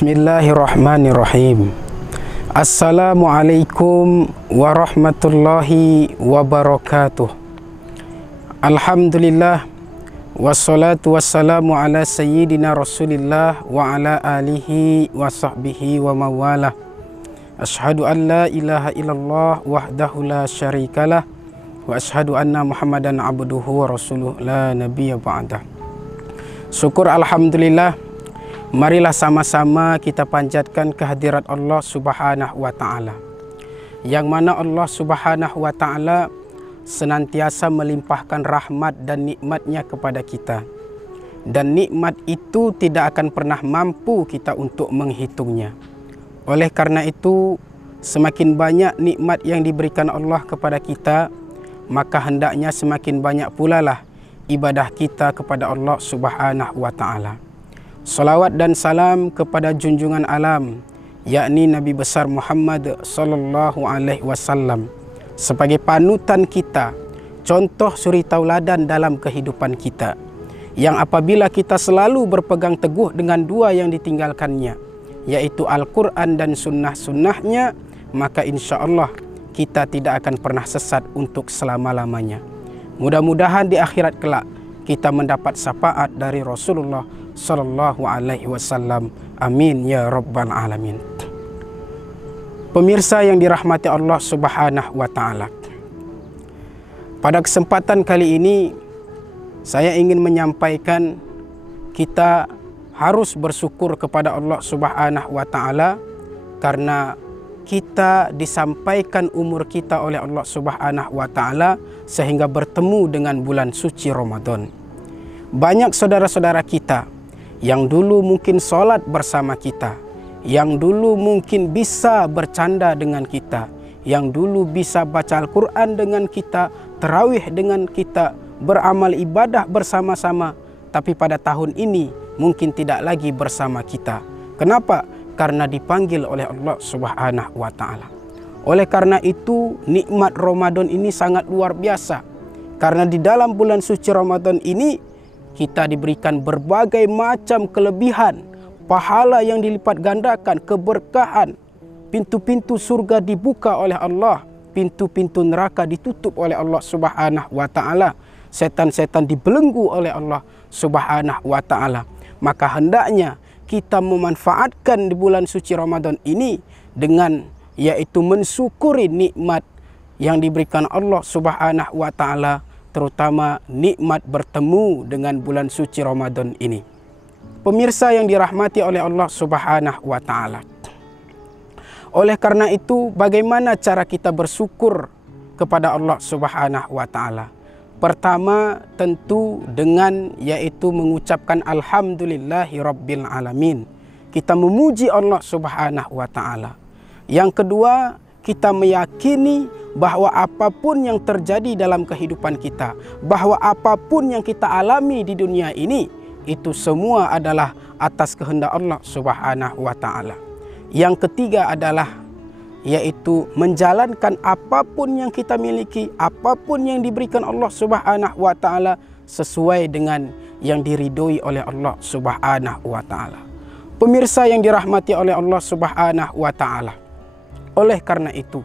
Bismillahirrahmanirrahim. Assalamualaikum warahmatullahi wabarakatuh. Alhamdulillah, wassalatu wassalamu ala sayyidina Rasulillah wa ala alihi wa sahbihi wa mawalah. Ashhadu an la ilaha illallah wahdahu la syarikalah wa ashhadu anna Muhammadan abduhu wa rasuluh la nabiyya ba'dah. Syukur alhamdulillah, marilah sama-sama kita panjatkan kehadirat Allah Subhanahu wa taala, yang mana Allah Subhanahu wa taala senantiasa melimpahkan rahmat dan nikmatnya kepada kita, dan nikmat itu tidak akan pernah mampu kita untuk menghitungnya. Oleh karena itu, semakin banyak nikmat yang diberikan Allah kepada kita, maka hendaknya semakin banyak pula lah ibadah kita kepada Allah Subhanahu wa taala. Salawat dan salam kepada junjungan alam, yakni Nabi besar Muhammad sallallahu alaihi wasallam, sebagai panutan kita, contoh suri tauladan dalam kehidupan kita, yang apabila kita selalu berpegang teguh dengan dua yang ditinggalkannya, yaitu Al-Quran dan sunnah-sunnahnya, maka insya Allah kita tidak akan pernah sesat untuk selama-lamanya. Mudah-mudahan di akhirat kelak kita mendapat syafaat dari Rasulullah sallallahu alaihi wasallam. Amin ya rabbal alamin. Pemirsa yang dirahmati Allah Subhanahu wa taala, pada kesempatan kali ini saya ingin menyampaikan kita harus bersyukur kepada Allah Subhanahu wa taala karena kita disampaikan umur kita oleh Allah Subhanahu wa taala sehingga bertemu dengan bulan suci Ramadan. Banyak saudara-saudara kita yang dulu mungkin sholat bersama kita, yang dulu mungkin bisa bercanda dengan kita, yang dulu bisa baca Al-Quran dengan kita, tarawih dengan kita, beramal ibadah bersama-sama, tapi pada tahun ini mungkin tidak lagi bersama kita. Kenapa? Karena dipanggil oleh Allah Subhanahu wa taala. Oleh karena itu, nikmat Ramadan ini sangat luar biasa. Karena di dalam bulan suci Ramadan ini kita diberikan berbagai macam kelebihan, pahala yang dilipat gandakan, keberkahan. Pintu-pintu surga dibuka oleh Allah, pintu-pintu neraka ditutup oleh Allah Subhanahu wa taala. Setan-setan dibelenggu oleh Allah Subhanahu wa taala. Maka hendaknya kita memanfaatkan di bulan suci Ramadan ini dengan yaitu mensyukuri nikmat yang diberikan Allah Subhanahu wa taala, terutama nikmat bertemu dengan bulan suci Ramadan ini. Pemirsa yang dirahmati oleh Allah Subhanahu wa taala. Oleh karena itu, bagaimana cara kita bersyukur kepada Allah Subhanahu wa taala? Pertama, tentu dengan yaitu mengucapkan alhamdulillahi rabbil alamin. Kita memuji Allah Subhanahu wa taala. Yang kedua, kita meyakini bahwa apapun yang terjadi dalam kehidupan kita, bahwa apapun yang kita alami di dunia ini, itu semua adalah atas kehendak Allah Subhanahu wa taala. Yang ketiga adalah yaitu menjalankan apapun yang kita miliki, apapun yang diberikan Allah Subhanahu wa taala sesuai dengan yang diridhoi oleh Allah Subhanahu wa taala. Pemirsa yang dirahmati oleh Allah Subhanahu wa taala. Oleh karena itu,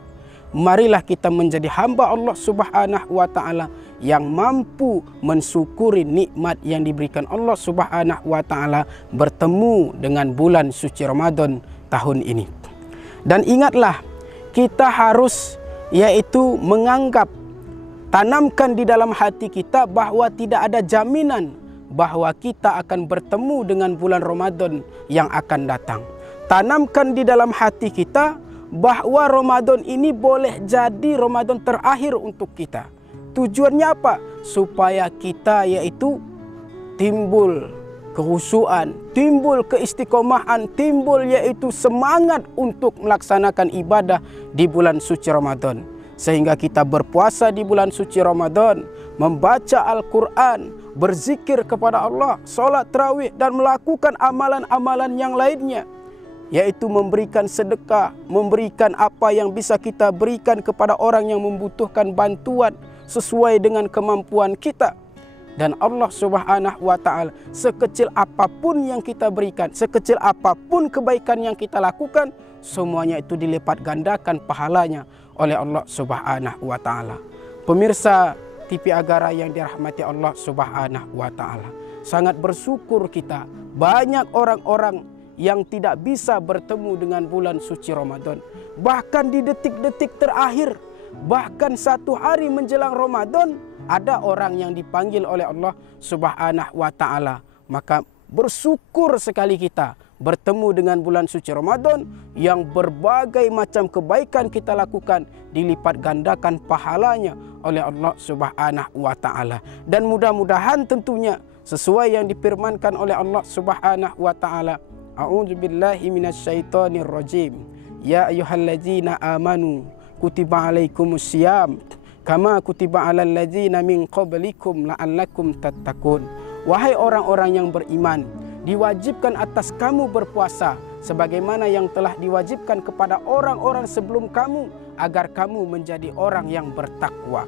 marilah kita menjadi hamba Allah Subhanahu wa taala yang mampu mensyukuri nikmat yang diberikan Allah Subhanahu wa taala bertemu dengan bulan suci Ramadan tahun ini. Dan ingatlah, kita harus yaitu menganggap, tanamkan di dalam hati kita bahwa tidak ada jaminan bahwa kita akan bertemu dengan bulan Ramadan yang akan datang. Tanamkan di dalam hati kita bahwa Ramadan ini boleh jadi Ramadan terakhir untuk kita. Tujuannya apa? Supaya kita yaitu timbul kekhusyuan, timbul keistiqomahan, timbul yaitu semangat untuk melaksanakan ibadah di bulan suci Ramadan. Sehingga kita berpuasa di bulan suci Ramadan, membaca Al-Quran, berzikir kepada Allah, sholat tarawih, dan melakukan amalan-amalan yang lainnya, yaitu memberikan sedekah, memberikan apa yang bisa kita berikan kepada orang yang membutuhkan bantuan sesuai dengan kemampuan kita. Dan Allah Subhanahu wa ta'ala, sekecil apapun yang kita berikan, sekecil apapun kebaikan yang kita lakukan, semuanya itu dilipat gandakan pahalanya oleh Allah Subhanahu wa ta'ala. Pemirsa TV Agara yang dirahmati Allah Subhanahu wa ta'ala, sangat bersyukur kita, banyak orang-orang yang tidak bisa bertemu dengan bulan suci Ramadan. Bahkan di detik-detik terakhir, bahkan 1 hari menjelang Ramadan, ada orang yang dipanggil oleh Allah Subhanahu wa ta'ala. Maka bersyukur sekali kita bertemu dengan bulan suci Ramadan yang berbagai macam kebaikan kita lakukan dilipat gandakan pahalanya oleh Allah Subhanahu wa ta'ala. Dan mudah-mudahan tentunya sesuai yang difirmankan oleh Allah Subhanahu wa ta'ala, a'udzubillahi minasyaitonir rajim, ya ayyuhallazina amanu kutiba alaikumusiyam kama kutiba alal ladzina min qablikum la'allakum tattaqun. Wahai orang-orang yang beriman, diwajibkan atas kamu berpuasa sebagaimana yang telah diwajibkan kepada orang-orang sebelum kamu agar kamu menjadi orang yang bertakwa.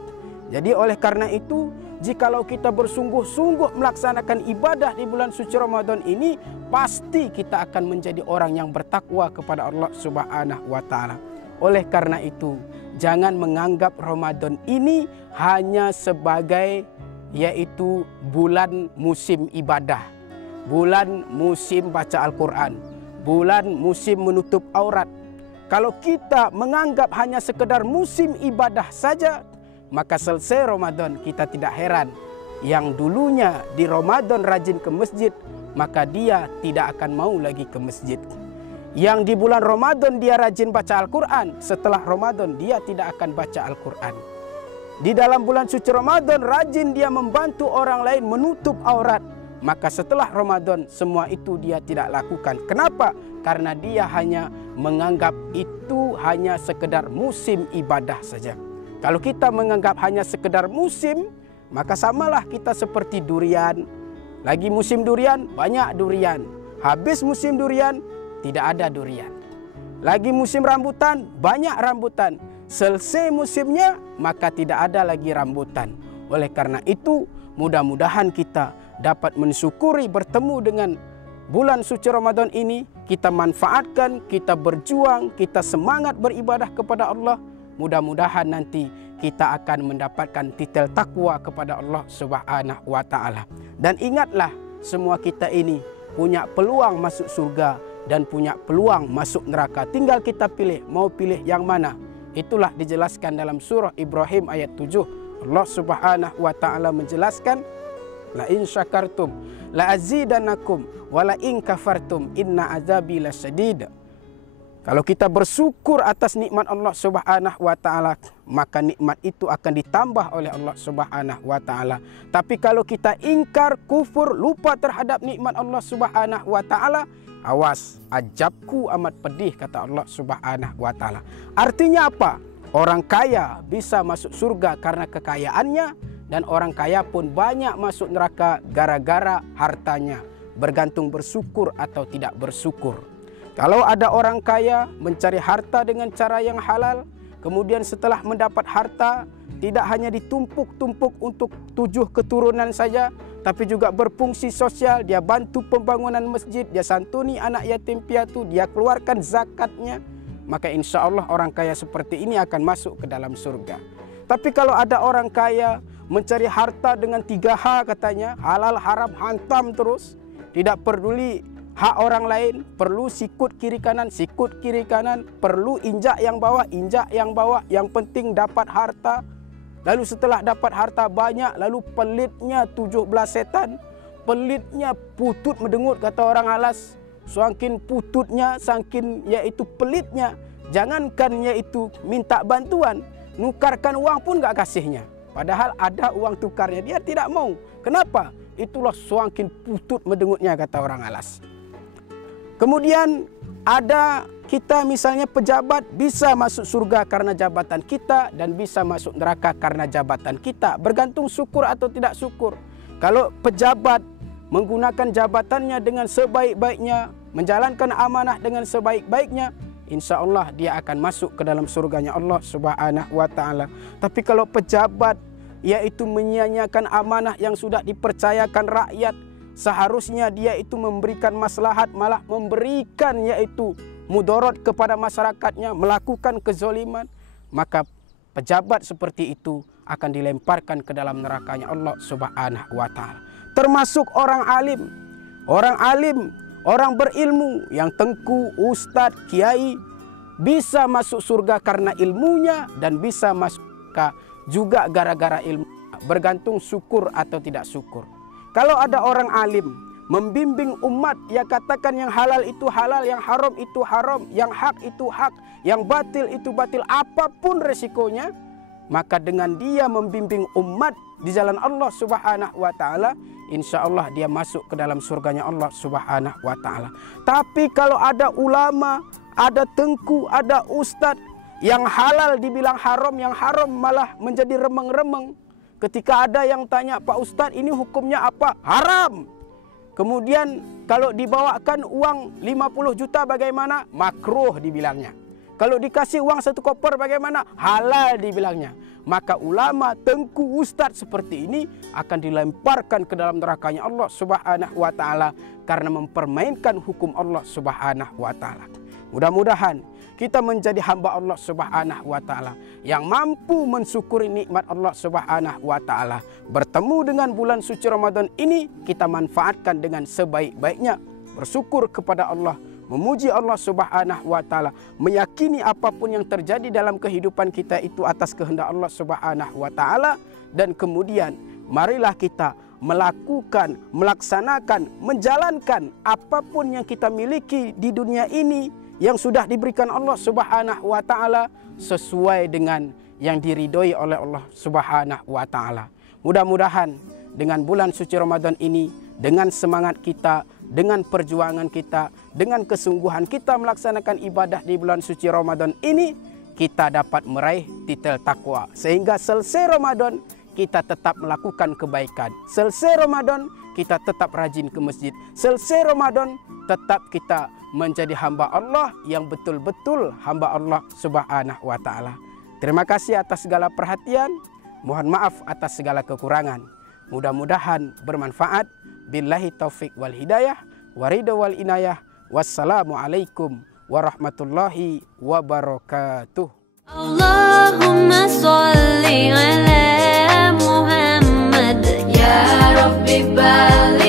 Jadi oleh karena itu, jikalau kita bersungguh-sungguh melaksanakan ibadah di bulan suci Ramadan ini, pasti kita akan menjadi orang yang bertakwa kepada Allah Subhanahu wa ta'ala. Oleh karena itu, jangan menganggap Ramadan ini hanya sebagai yaitu bulan musim ibadah, bulan musim baca Al-Quran, bulan musim menutup aurat. Kalau kita menganggap hanya sekedar musim ibadah saja, maka selesai Ramadan kita tidak heran yang dulunya di Ramadan rajin ke masjid, maka dia tidak akan mau lagi ke masjid. Yang di bulan Ramadan dia rajin baca Al-Quran, setelah Ramadan dia tidak akan baca Al-Quran. Di dalam bulan suci Ramadan rajin dia membantu orang lain menutup aurat, maka setelah Ramadan semua itu dia tidak lakukan. Kenapa? Karena dia hanya menganggap itu hanya sekedar musim ibadah saja. Kalau kita menganggap hanya sekedar musim, maka samalah kita seperti durian. Lagi musim durian, banyak durian. Habis musim durian, tidak ada durian. Lagi musim rambutan, banyak rambutan. Selesai musimnya, maka tidak ada lagi rambutan. Oleh karena itu, mudah-mudahan kita dapat mensyukuri bertemu dengan bulan suci Ramadan ini. Kita manfaatkan, kita berjuang, kita semangat beribadah kepada Allah. Mudah-mudahan nanti kita akan mendapatkan titel takwa kepada Allah Subhanahu wa ta'ala. Dan ingatlah, semua kita ini punya peluang masuk surga dan punya peluang masuk neraka. Tinggal kita pilih, mau pilih yang mana. Itulah dijelaskan dalam surah Ibrahim ayat 7. Allah Subhanahu wa ta'ala menjelaskan, la in syakartum la azidannakum wa la in kafartum inna azabi lasyadid. Kalau kita bersyukur atas nikmat Allah Subhanahu wa ta'ala, maka nikmat itu akan ditambah oleh Allah Subhanahu wa ta'ala. Tapi kalau kita ingkar, kufur, lupa terhadap nikmat Allah Subhanahu wa ta'ala, awas, ajabku amat pedih, kata Allah Subhanahu wa ta'ala. Artinya apa? Orang kaya bisa masuk surga karena kekayaannya, dan orang kaya pun banyak masuk neraka gara-gara hartanya. Bergantung bersyukur atau tidak bersyukur. Kalau ada orang kaya mencari harta dengan cara yang halal, kemudian setelah mendapat harta, tidak hanya ditumpuk-tumpuk untuk 7 keturunan saja, tapi juga berfungsi sosial. Dia bantu pembangunan masjid, dia santuni anak yatim piatu, dia keluarkan zakatnya, maka insya Allah orang kaya seperti ini akan masuk ke dalam surga. Tapi kalau ada orang kaya mencari harta dengan 3H katanya, halal haram hantam terus, tidak peduli hak orang lain, perlu sikut kiri kanan, perlu injak yang bawah, yang penting dapat harta. Lalu setelah dapat harta banyak, lalu pelitnya 17 setan, pelitnya putut mendengut, kata orang alas. Semakin pututnya, saking yaitu pelitnya, jangankan yaitu minta bantuan, nukarkan uang pun gak kasihnya. Padahal ada uang tukarnya, dia tidak mau. Kenapa? Itulah semakin putut mendengutnya, kata orang alas. Kemudian ada kita misalnya pejabat bisa masuk surga karena jabatan kita dan bisa masuk neraka karena jabatan kita. Bergantung syukur atau tidak syukur. Kalau pejabat menggunakan jabatannya dengan sebaik-baiknya, menjalankan amanah dengan sebaik-baiknya, insya Allah dia akan masuk ke dalam surganya Allah Subhanahu wa ta'ala. Tapi kalau pejabat yaitu menyia-nyiakan amanah yang sudah dipercayakan rakyat. Seharusnya dia itu memberikan maslahat, malah memberikan yaitu mudarat kepada masyarakatnya, melakukan kezoliman. Maka pejabat seperti itu akan dilemparkan ke dalam nerakanya Allah Subhanahu wa Ta'ala. Termasuk orang alim, orang berilmu yang tengku, ustadz, kiai, bisa masuk surga karena ilmunya dan bisa masuk juga gara-gara ilmu. Bergantung syukur atau tidak syukur. Kalau ada orang alim membimbing umat, ya katakan yang halal itu halal, yang haram itu haram, yang hak itu hak, yang batil itu batil, apapun resikonya, maka dengan dia membimbing umat di jalan Allah Subhanahu wa Ta'ala, insya Allah dia masuk ke dalam surganya Allah Subhanahu wa Ta'ala. Tapi kalau ada ulama, ada tengku, ada ustadz, yang halal dibilang haram, yang haram malah menjadi remeng-remeng. Ketika ada yang tanya, Pak Ustadz ini hukumnya apa? Haram. Kemudian kalau dibawakan uang 50 juta bagaimana? Makruh dibilangnya. Kalau dikasih uang 1 koper bagaimana? Halal dibilangnya. Maka ulama, tengku, ustadz seperti ini akan dilemparkan ke dalam nerakanya Allah Subhanahu wa Ta'ala karena mempermainkan hukum Allah Subhanahu wa Ta'ala. Mudah-mudahan kita menjadi hamba Allah Subhanahu wa Ta'ala yang mampu mensyukuri nikmat Allah Subhanahu wa Ta'ala. Bertemu dengan bulan suci Ramadan ini, kita manfaatkan dengan sebaik-baiknya. Bersyukur kepada Allah, memuji Allah Subhanahu wa Ta'ala, meyakini apapun yang terjadi dalam kehidupan kita itu atas kehendak Allah Subhanahu wa Ta'ala. Dan kemudian marilah kita melakukan, melaksanakan, menjalankan apapun yang kita miliki di dunia ini yang sudah diberikan Allah Subhanahu wa Ta'ala sesuai dengan yang diridhoi oleh Allah Subhanahu wa Ta'ala. Mudah-mudahan dengan bulan suci Ramadan ini, dengan semangat kita, dengan perjuangan kita, dengan kesungguhan kita melaksanakan ibadah di bulan suci Ramadan ini, kita dapat meraih titel takwa. Sehingga selesai Ramadan kita tetap melakukan kebaikan. Selesai Ramadan kita tetap rajin ke masjid. Selesai Ramadan tetap kita menjadi hamba Allah yang betul-betul hamba Allah Subhanahu wa Ta'ala. Terima kasih atas segala perhatian. Mohon maaf atas segala kekurangan. Mudah-mudahan bermanfaat. Billahi taufik wal hidayah, waridha wal inayah. Wassalamualaikum warahmatullahi wabarakatuh. Allahumma sholli ala Muhammad ya Rabbi balik.